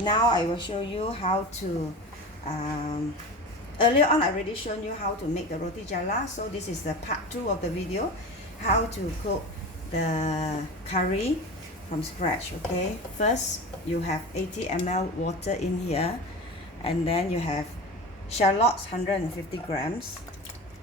now I will show you how to earlier on I already shown you how to make the roti jala, so this is the part 2 of the video, how to cook the curry from scratch. Okay, first you have 80 ml water in here, and then you have shallots 150 grams,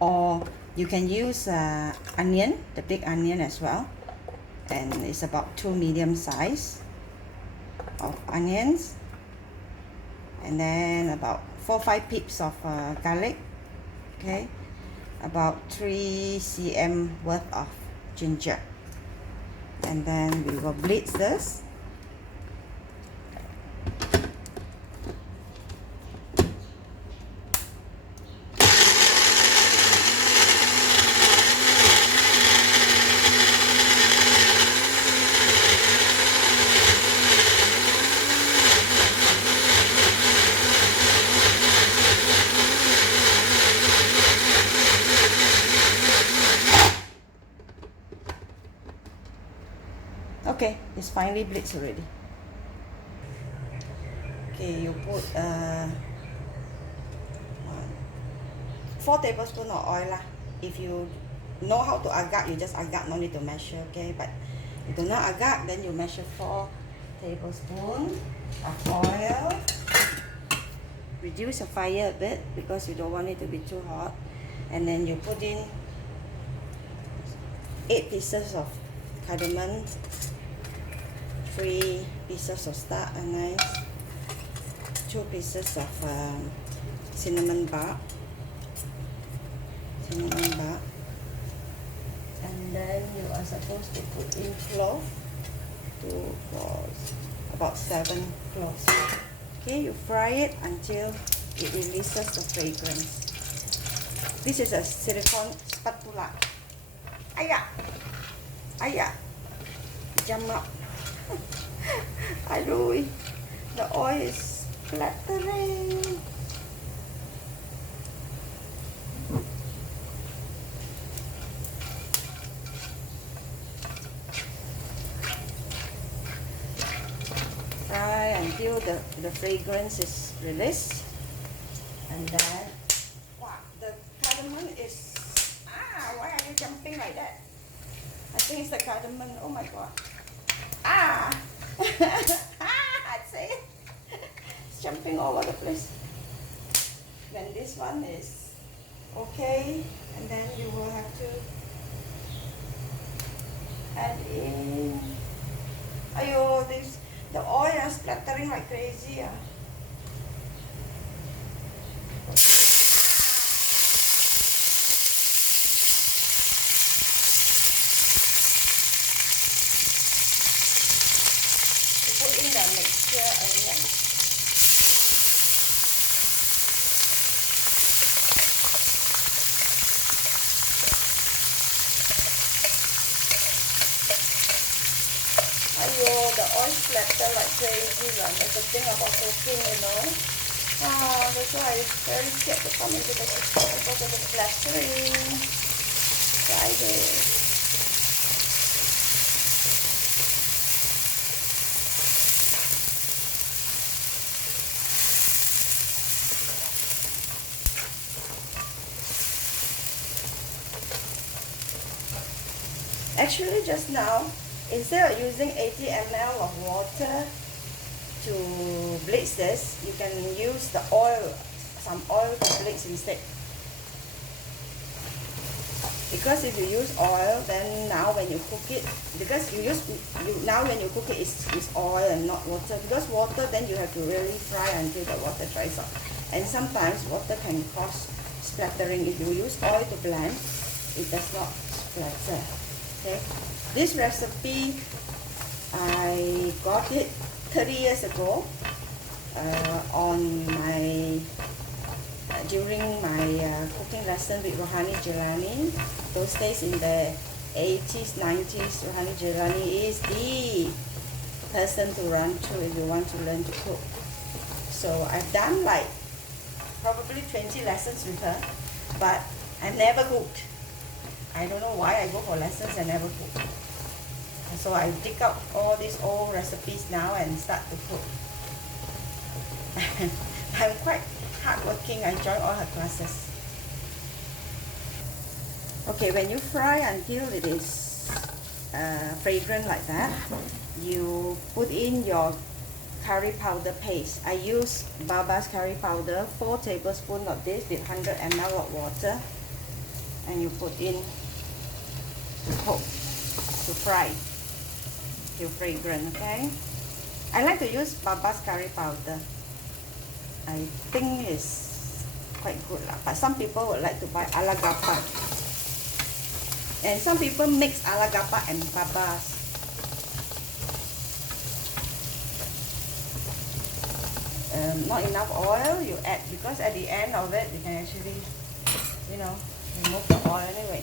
or you can use onion, the big onion as well, and it's about 2 medium size of onions, and then about 4-5 pips of garlic. Okay, about 3 cm worth of ginger, and then we will blitz this. Okay, it's finely blitzed already. Okay, you put 4 tablespoons of oil lah. If you know how to agak, you just agak, no need to measure. Okay, but if you don't know agak, then you measure 4 tablespoons of oil. Reduce the fire a bit because you don't want it to be too hot, and then you put in 8 pieces of cardamom, 3 pieces of star anise, 2 pieces of cinnamon bark, and then you are supposed to put in clove, 2 cloves, about 7 cloves. Okay, you fry it until it releases the fragrance. This is a silicone spatula. Ayah, ayah, jump up. Aduh, the oil is splattering. Fry until the fragrance is released, and then wow, the cardamom is why are you jumping like that? I think it's the cardamom. Oh my god. I say it. It's jumping all over the place. Then this one is okay, and then you will have to add in. Ayo, the oil is splattering like crazy. Put in the mixture onion. Ayo, the oil splatter like crazy. That's the thing about cooking, you know. That's why I'm very scared to come into the kitchen because of the splattering. Try this. Actually, just now, instead of using 80 ml of water to blitz this, you can use the oil, some oil to blitz instead. Because if you use oil, then now when you cook it, because now when you cook it, it's oil and not water. Because water, then you have to really fry until the water dries up. And sometimes water can cause splattering. If you use oil to blend, it does not splatter. Okay, this recipe I got it 30 years ago on my during my cooking lesson with Rohani Jelani. Those days in the 80s, 90s, Rohani Jelani is the person to run to if you want to learn to cook. So I've done like probably 20 lessons with her, but I've never cooked. I don't know why I go for lessons and never cook. So I dig out all these old recipes now and start to cook. I'm quite hardworking. I join all her classes. Okay, when you fry until it is fragrant like that, you put in your curry powder paste. I use Baba's curry powder, 4 tablespoons of this with 100 ml of water, and you put in to cook, to fry till fragrant. Okay, I like to use Baba's curry powder. I think it's quite good lah, but some people would like to buy ala gapa, and some people mix ala gapa and Baba's. Not enough oil, you add, because at the end of it you can actually, you know, remove the oil anyway.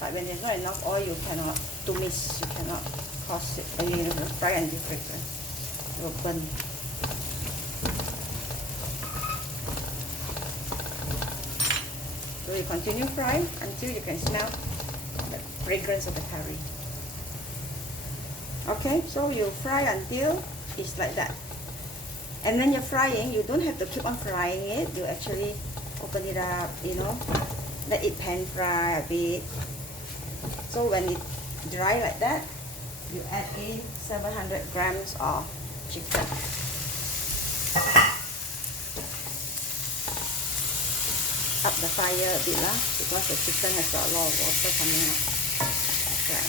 But when there's not enough oil, you cannot tumis, you cannot toss it, and you have to fry and deep fry it. It will burn. So you continue frying until you can smell the fragrance of the curry. Okay, so you fry until it's like that. And when you're frying, you don't have to keep on frying it. You actually open it up, you know, let it pan fry a bit. So when it dry like that, you add in 700 grams of chicken. Up the fire a bit lah, because the chicken has got a lot of water coming up. Okay.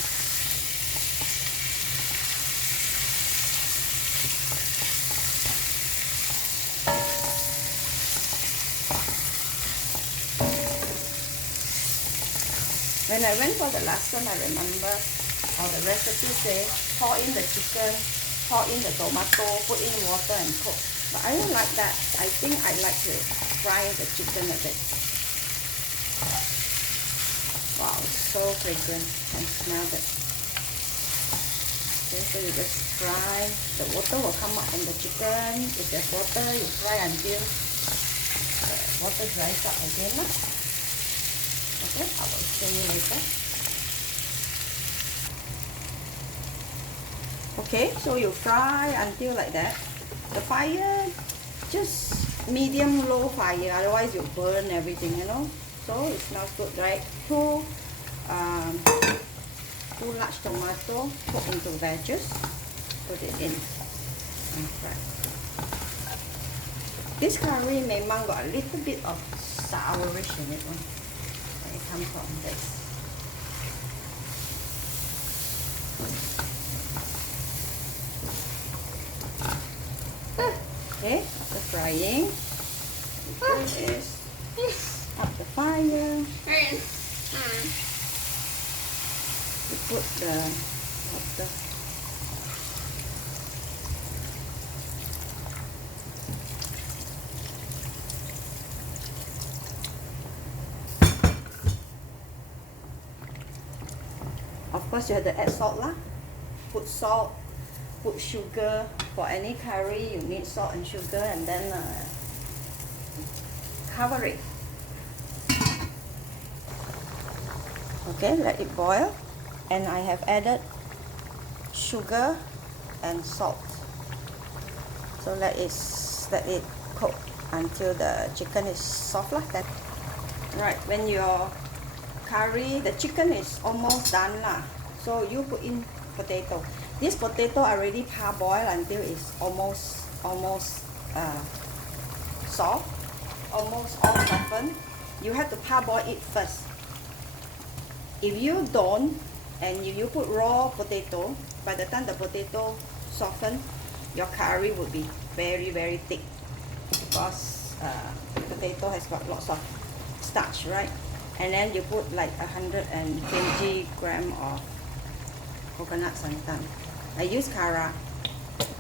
When I went for the lesson, I remember how the recipe says pour in the chicken, pour in the tomato, put in water and cook. But I don't like that. I think I like to fry the chicken a bit. Wow, it's so fragrant. I can smell it. Okay, so you just fry. The water will come up from the chicken. If there's water, you fry until the water dries up again. Okay, I will show you later. Okay, so you fry until like that. The fire, just medium low fire, otherwise you burn everything, you know. So it smells good, right? Two large tomato, put into veggies, put it in and fry. This curry memang got a little bit of sourish in it. It comes from this. Okay, after frying, this is up the fire. You put the water. Of course, you have to add salt lah. Put salt, put sugar. For any curry, you need salt and sugar, and then cover it. Okay, let it boil, and I have added sugar and salt. So let it cook until the chicken is soft lah. Then, right, when your curry, the chicken is almost done lah. So you put in potato. This potato already parboiled until it's almost soft, almost all softened. You have to parboil it first. If you don't, and you put raw potato, by the time the potato soften, your curry will be very, very thick, because potato has got lots of starch, right? And then you put like 120 grams of coconut santan. I use Kara.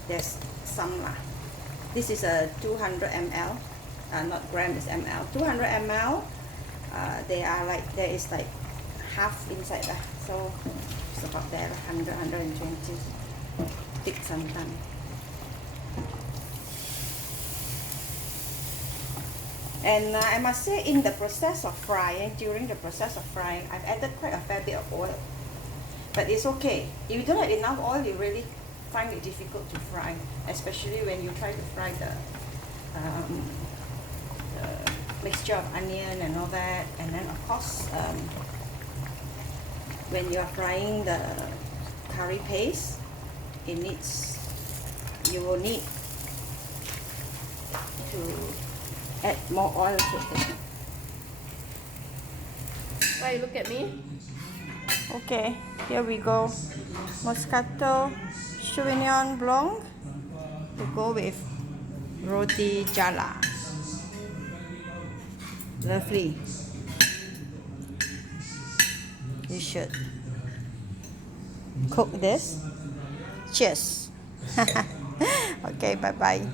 There's some lah. This is a 200 ml, not gram, it's ml. 200 ml. There is like half inside lah. So it's about there, 100, 120 thick santan. And I must say, in the process of frying, during the process of frying, I've added quite a fair bit of oil. But it's okay. If you don't have enough oil, you really find it difficult to fry, especially when you try to fry the the mixture of onion and all that, and then of course when you are frying the curry paste, you will need to add more oil to it. Why you look at me? Okay, here we go. Moscato Sauvignon Blanc to go with Roti Jala. Lovely. You should cook this. Cheers. Okay, bye bye.